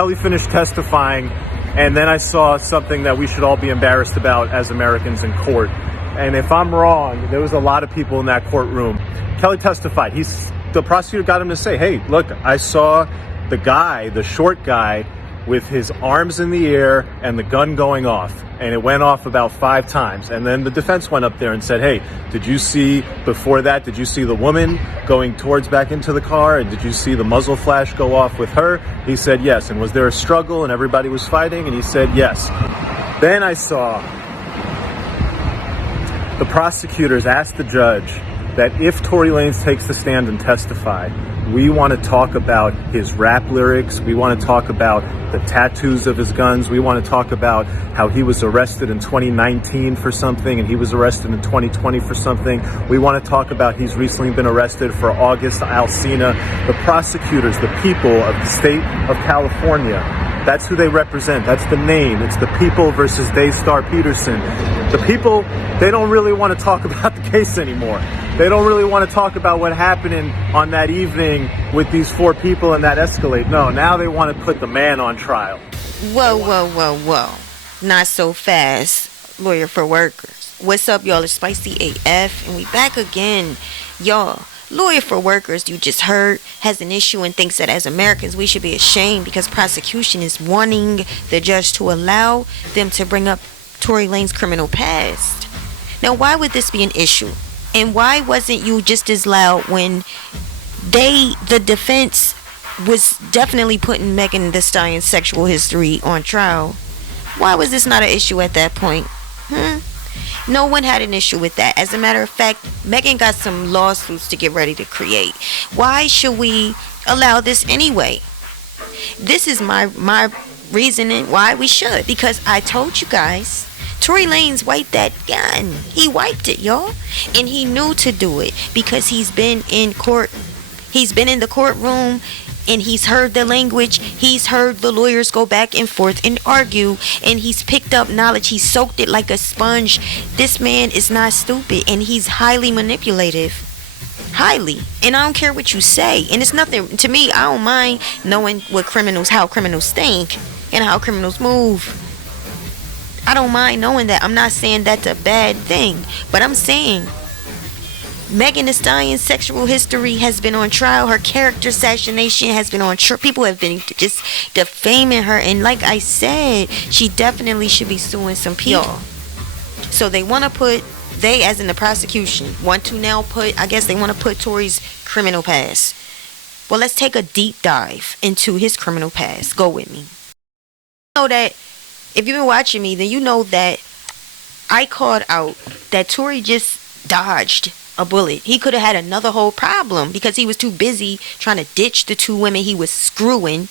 Kelly finished testifying, and then I saw something that we should all be embarrassed about as Americans in court. And if I'm wrong, there was a lot of people in that courtroom. Kelly testified. The prosecutor got him to say, hey, look, I saw the short guy, with his arms in the air and the gun going off. And it went off about 5 times. And then the defense went up there and said, hey, did you see the woman going towards back into the car? And did you see the muzzle flash go off with her? He said yes. And was there a struggle and everybody was fighting? And he said yes. Then I saw the prosecutors ask the judge that if Tory Lanez takes the stand and testify, we want to talk about his rap lyrics. We want to talk about the tattoos of his guns. We want to talk about how he was arrested in 2019 for something and he was arrested in 2020 for something. We want to talk about he's recently been arrested for August Alsina. The prosecutors, the people of the state of California, that's who they represent. That's the name. It's the people versus Daystar Peterson. The people, they don't really want to talk about the case anymore. They don't really want to talk about what happened on that evening with these 4 people in that Escalade. No, now they want to put the man on trial. Whoa. Not so fast, lawyer for workers. What's up, y'all? It's Spicy AF, and we back again. Y'all, lawyer for workers, you just heard, has an issue and thinks that as Americans we should be ashamed because prosecution is wanting the judge to allow them to bring up Tory Lanez's criminal past. Now, why would this be an issue? And why wasn't you just as loud when the defense was definitely putting Megan Thee Stallion's sexual history on trial? Why was this not an issue at that point? No one had an issue with that. As a matter of fact, Megan got some lawsuits to get ready to create. Why should we allow this anyway? This is my reasoning why we should. Because I told you guys, Tory Lanez wiped that gun. He wiped it, y'all. And he knew to do it because he's been in court. He's been in the courtroom and he's heard the language. He's heard the lawyers go back and forth and argue, and he's picked up knowledge. He soaked it like a sponge. This man is not stupid, and he's highly manipulative. Highly. And I don't care what you say. And it's nothing to me. I don't mind knowing how criminals think and how criminals move. I don't mind knowing that. I'm not saying that's a bad thing, but I'm saying Megan Thee Stallion's sexual history has been on trial. Her character assassination has been on trial. People have been just defaming her, and like I said, she definitely should be suing some people. So they want to put, as in the prosecution, want to now put, I guess they want to put Tory's criminal past. Well, let's take a deep dive into his criminal past. Go with me. You know that if you've been watching me, then you know that I called out that Tory just dodged a bullet. He could have had another whole problem because he was too busy trying to ditch the 2 women he was screwing.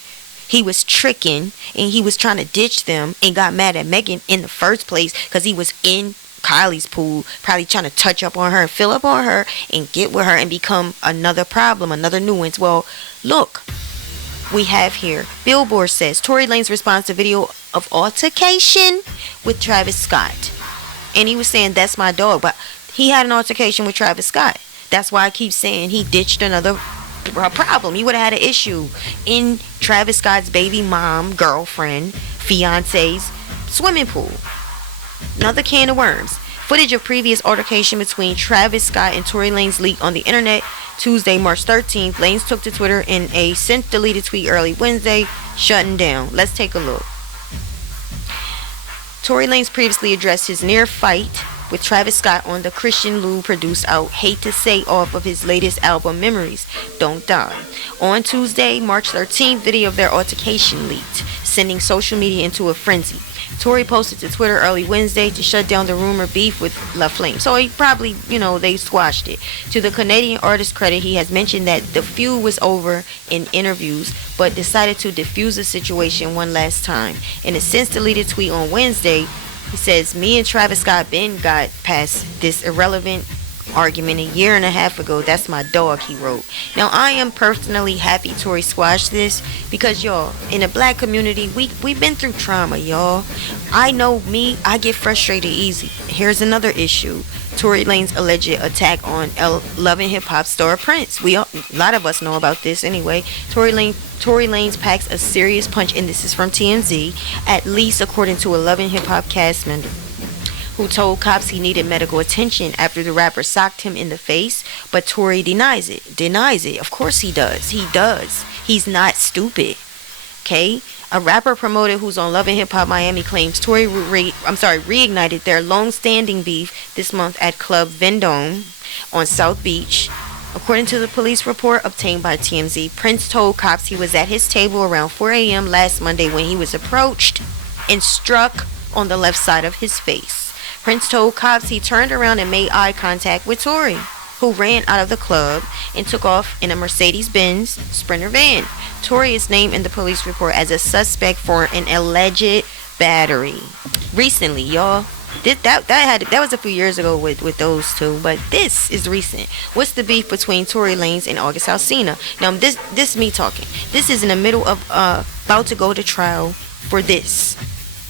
He was tricking, and he was trying to ditch them and got mad at Megan in the first place because he was in Kylie's pool, probably trying to touch up on her and fill up on her and get with her and become another problem, another nuisance. Well, look, we have here, Billboard says Tory Lanez responds to video of altercation with Travis Scott. And he was saying, that's my dog, but he had an altercation with Travis Scott. That's why I keep saying he ditched another problem. He would have had an issue in Travis Scott's baby mom, girlfriend, fiance's swimming pool. Another can of worms. Footage of previous altercation between Travis Scott and Tory Lanez leaked on the internet Tuesday, March 13th. Lanez took to Twitter in a since deleted tweet early Wednesday, shutting down. Let's take a look. Tory Lanez previously addressed his near fight with Travis Scott on the Christian Lou produced out Hate to Say off of his latest album Memories Don't Die. On Tuesday, March 13th, video of their altercation leaked, sending social media into a frenzy. Tory posted to Twitter early Wednesday to shut down the rumored beef with La Flame. So he probably, they squashed it. To the Canadian artist's credit, he has mentioned that the feud was over in interviews, but decided to defuse the situation one last time. In a since deleted tweet on Wednesday, he says, me and Travis Scott got past this irrelevant argument a year and a half ago. That's my dog, he wrote. Now, I am personally happy Tory squashed this because, y'all, in the black community, we've been through trauma, y'all. I know me, I get frustrated easy. Here's another issue. Tory Lanez alleged attack on Love and Hip Hop star Prince. A lot of us know about this anyway. Tory Lanez packs a serious punch, and this is from TMZ, at least according to a Love and Hip Hop cast member, who told cops he needed medical attention after the rapper socked him in the face, but Tory denies it. Of course he does. He's not stupid. Okay? A rapper promoter who's on Love and Hip Hop Miami claims Tory reignited their long-standing beef this month at Club Vendome on South Beach. According to the police report obtained by TMZ, Prince told cops he was at his table around 4 a.m. last Monday when he was approached and struck on the left side of his face. Prince told cops he turned around and made eye contact with Tory, who ran out of the club and took off in a Mercedes-Benz Sprinter van. Tory is named in the police report as a suspect for an alleged battery. Recently, y'all, that was a few years ago with those two, but this is recent. What's the beef between Tory Lanez and August Alsina? Now, this me talking. This is in the middle of about to go to trial for this.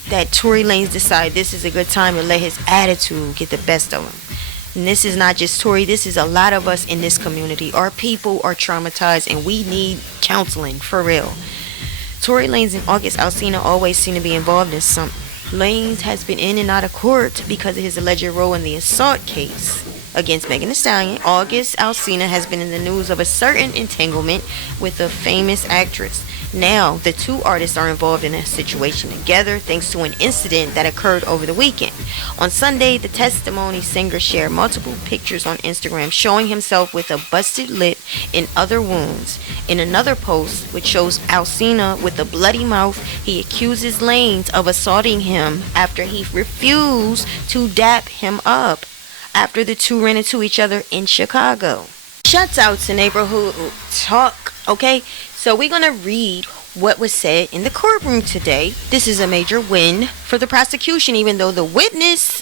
That Tory Lanez decide this is a good time to let his attitude get the best of him. And this is not just Tory, this is a lot of us in this community. Our people are traumatized and we need counseling, for real. Tory Lanez and August Alsina always seem to be involved in something. Lanez has been in and out of court because of his alleged role in the assault case against Megan Thee Stallion. August Alsina has been in the news of a certain entanglement with a famous actress. Now, the two artists are involved in a situation together thanks to an incident that occurred over the weekend. On Sunday, the testimony singer shared multiple pictures on Instagram showing himself with a busted lip and other wounds. In another post, which shows Alsina with a bloody mouth, he accuses Lanez of assaulting him after he refused to dap him up after the two ran into each other in Chicago. Shouts out to Neighborhood Talk, okay? So we're going to read what was said in the courtroom today. This is a major win for the prosecution, even though the witness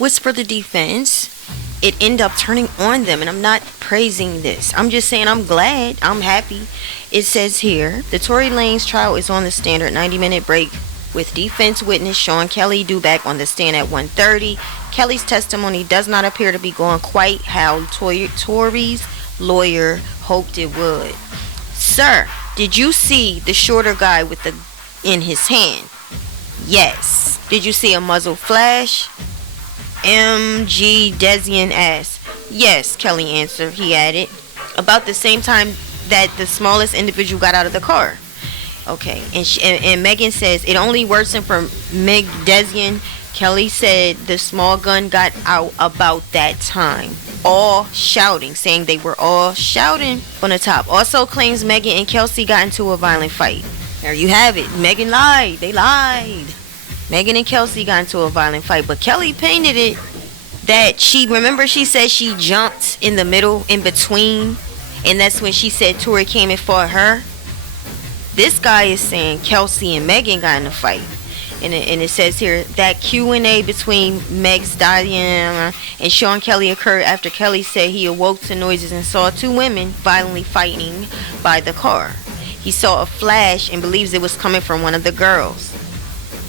was for the defense. It ended up turning on them, and I'm not praising this. I'm just saying I'm glad, I'm happy. It says here, the Tory Lanez trial is on the standard 90-minute break with defense witness Sean Kelly due back on the stand at 1:30. Kelly's testimony does not appear to be going quite how Tory's lawyer hoped it would. Sir, did you see the shorter guy with the in his hand? Yes. Did you see a muzzle flash? M.G. Desian asked. Yes, Kelly answered. He added, about the same time that the smallest individual got out of the car. Okay, and Megan says it only worsened for Meg Desian. Kelly said the small gun got out about that time. All shouting, saying they were all shouting on the top. Also claims Megan and Kelsey got into a violent fight. There you have it. Megan lied. They lied. Megan and Kelsey got into a violent fight, but Kelly painted it that she said she jumped in the middle, in between, and that's when she said Tory came and fought her. This guy is saying Kelsey and Megan got in a fight. And it says here that Q&A between Meg Stallion and Sean Kelly occurred after Kelly said he awoke to noises and saw two women violently fighting by the car. He saw a flash and believes it was coming from one of the girls.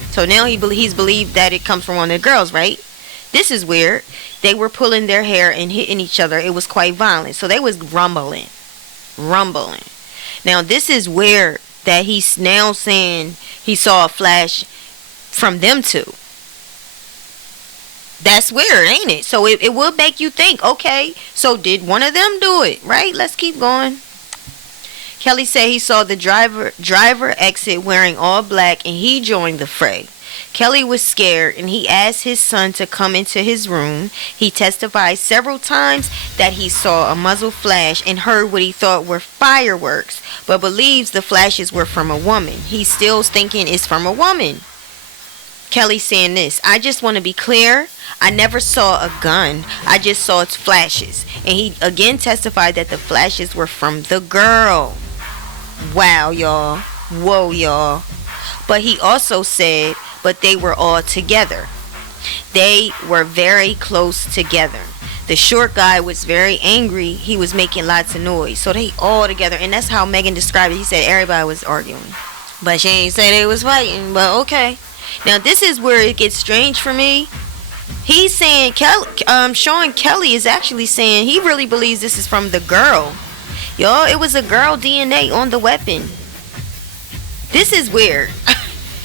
So now he's believed that it comes from one of the girls, right? This is weird. They were pulling their hair and hitting each other. It was quite violent. So they was rumbling. Now this is weird that he's now saying he saw a flash from them two. That's weird, ain't it? So it will make you think, okay, so did one of them do it, right? Let's keep going. Kelly said he saw the driver exit wearing all black and he joined the fray. Kelly was scared and he asked his son to come into his room. He testified several times that he saw a muzzle flash and heard what he thought were fireworks, but believes the flashes were from a woman. He's still thinking it's from a woman. Kelly saying this, I just want to be clear, I never saw a gun, I just saw its flashes. And he again testified that the flashes were from the girl. Wow, y'all. Whoa, y'all. But he also said, but they were all together. They were very close together. The short guy was very angry. He was making lots of noise. So they all together. And that's how Megan described it. He said everybody was arguing. But she ain't say they was fighting. But okay. Now this is where it gets strange for me. He's saying Sean Kelly is actually saying he really believes this is from the girl. Y'all, it was a girl DNA on the weapon. This is weird.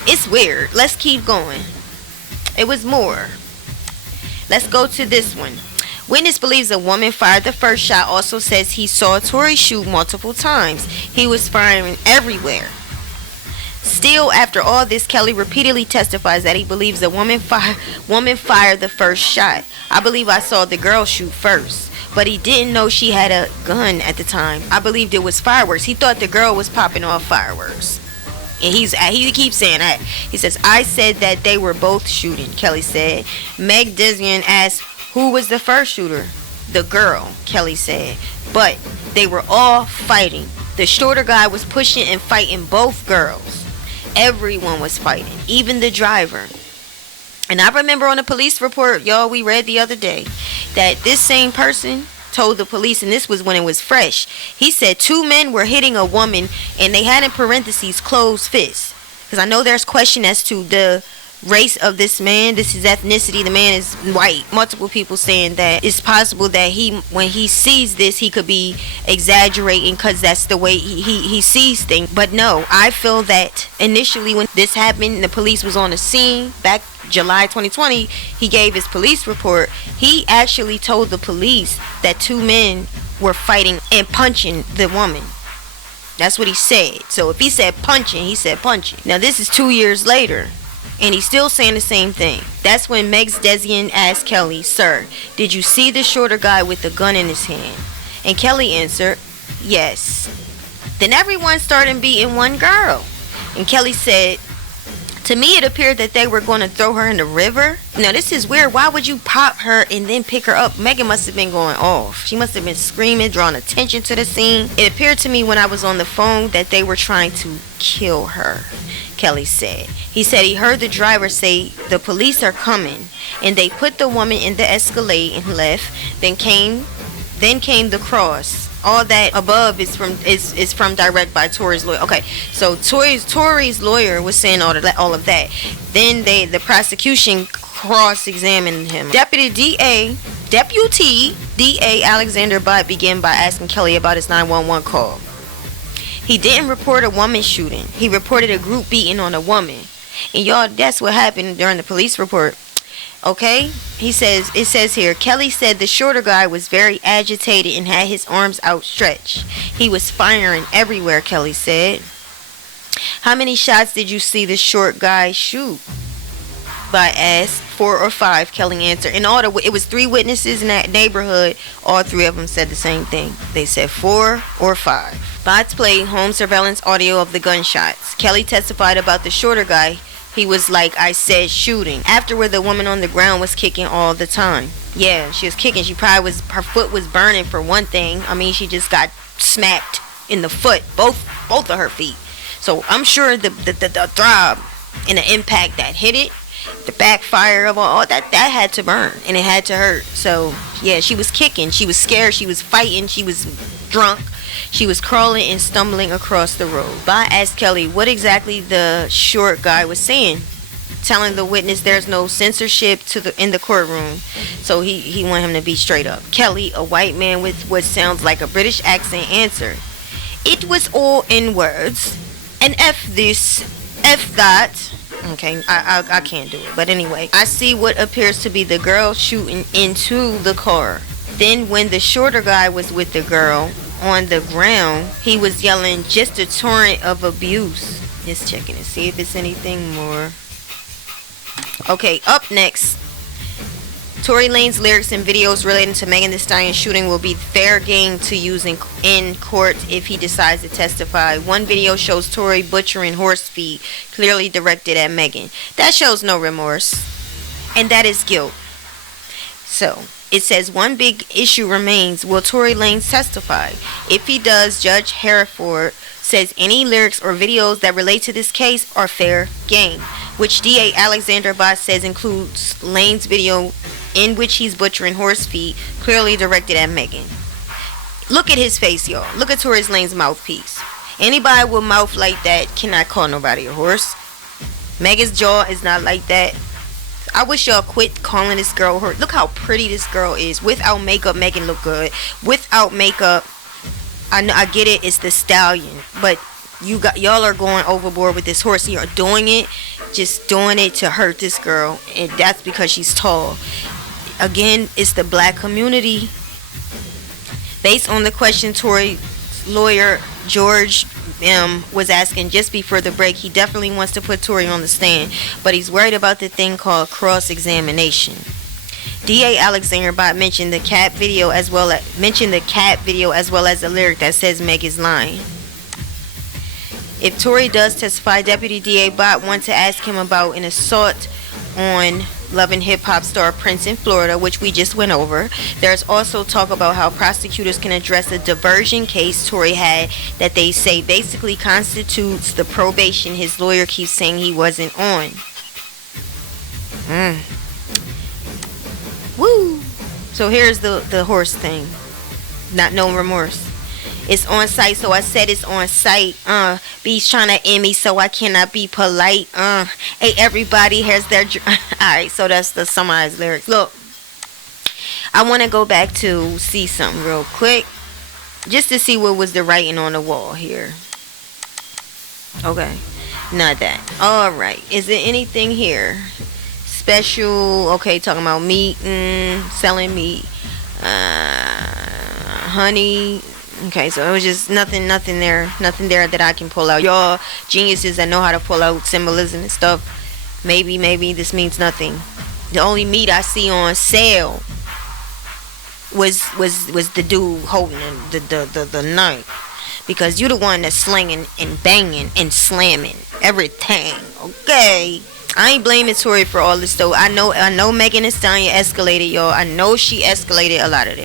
It's weird. Let's keep going. It was more. Let's go to this one. Witness believes a woman fired the first shot. Also says he saw Tory shoot multiple times. He was firing everywhere. Still, after all this, Kelly repeatedly testifies that he believes a woman fired the first shot. I believe I saw the girl shoot first, but he didn't know she had a gun at the time. I believed it was fireworks. He thought the girl was popping off fireworks. And he keeps saying that. He says, I said that they were both shooting, Kelly said. Meg Desian asked, who was the first shooter? The girl, Kelly said. But they were all fighting. The shorter guy was pushing and fighting both girls. Everyone was fighting, even the driver. And I remember on the police report, y'all, we read the other day, that this same person told the police, and this was when it was fresh, he said 2 men were hitting a woman, and they had in parentheses closed fists. Because I know there's question as to the race of this man. This is ethnicity. The man is white. Multiple people saying that it's possible that when he sees this, he could be exaggerating because that's the way he sees things. But no, I feel that initially when this happened and the police was on the scene back July 2020, he gave his police report. He actually told the police that 2 men were fighting and punching the woman. That's what he said. So if he said punching, he said punching. Now this is 2 years later, and he's still saying the same thing. That's when Meg Desian asked Kelly, sir, did you see the shorter guy with the gun in his hand? And Kelly answered, yes. Then everyone started beating one girl. And Kelly said, to me it appeared that they were going to throw her in the river. Now this is weird. Why would you pop her and then pick her up? Megan must have been going off. She must have been screaming, drawing attention to the scene. It appeared to me when I was on the phone that they were trying to kill her, Kelly said. He said he heard the driver say, the police are coming, and they put the woman in the Escalade and left. Then came the cross. All that above is from direct by Tory's lawyer. Okay, so Tory's lawyer was saying all of that. Then the prosecution cross-examined him. Deputy DA Alexander Bott began by asking Kelly about his 911 call. He didn't report a woman shooting. He reported a group beating on a woman. And y'all, that's what happened during the police report. Okay? It says here, Kelly said the shorter guy was very agitated and had his arms outstretched. He was firing everywhere, Kelly said. How many shots did you see the short guy shoot? By asked. 4 or 5, Kelly answered. And it was 3 witnesses in that neighborhood. All 3 of them said the same thing. They said 4 or 5. Bots played home surveillance audio of the gunshots. Kelly testified about the shorter guy. He was like I said, shooting. Afterward, the woman on the ground was kicking all the time. Yeah, she was kicking. Her foot was burning for one thing. I mean, she just got smacked in the foot, both of her feet. So I'm sure the throb and the impact that hit it, the backfire of all that had to burn and it had to hurt. So yeah, she was kicking. She was scared. She was fighting. She was drunk. She was crawling and stumbling across the road. Bot asked Kelly what exactly the short guy was saying, telling the witness there's no censorship in the courtroom. So he wanted him to be straight up. Kelly, a white man with what sounds like a British accent, answered, it was all in words. And F this, F that. Okay, I can't do it. But anyway, I see what appears to be the girl shooting into the car. Then when the shorter guy was with the girl on the ground, he was yelling just a torrent of abuse. Just checking to see if it's anything more. Okay, up next, Tory Lanez lyrics and videos relating to Megan Thee Stallion shooting will be fair game to use in court if he decides to testify. One video shows Tory butchering horse feet, clearly directed at Megan. That shows no remorse, and that is guilt. So it says one big issue remains: will Tory Lanez testify? If he does, Judge Hereford says any lyrics or videos that relate to this case are fair game, which DA Alexander Bott says includes Lanez video in which he's butchering horse feet, clearly directed at Megan. Look at his face, y'all. Look at Tory Lanez's mouthpiece. Anybody with mouth like that cannot call nobody a horse. Megan's jaw is not like that. I wish y'all quit calling this girl her. Look how pretty this girl is. Without makeup, Megan look good. Without makeup, I know, I get it. It's the stallion, but y'all are going overboard with this horse. You're doing it, just doing it to hurt this girl, and that's because she's tall. Again, it's the black community. Based on the question Tory lawyer George was asking just before the break, he definitely wants to put Tory on the stand, but he's worried about the thing called cross-examination. DA Alexander Bott mentioned the cat video as well as the lyric that says Meg is lying. If Tory does testify, Deputy DA Bott wants to ask him about an assault on Love and Hip Hop star Prince in Florida, which we just went over. There's also talk about how prosecutors can address a diversion case Tory had that they say basically constitutes the probation his lawyer keeps saying he wasn't on. Woo! So here's the horse thing. Not no remorse. It's on site, so I said it's on site. B's trying to end me, so I cannot be polite. Hey, everybody has their... Alright, so that's the summarized lyrics. Look, I want to go back to see something real quick, just to see what was the writing on the wall here. Okay, not that. Alright, is there anything here special? Okay, talking about meat, selling meat, honey. Okay, so it was just nothing there that I can pull out. Y'all geniuses that know how to pull out symbolism and stuff. Maybe this means nothing. The only meat I see on sale was the dude holding the knife, because you the one that's slinging and banging and slamming everything. Okay, I ain't blaming Tory for all this though. I know Megan Thee Stallion escalated, y'all. I know she escalated a lot of it.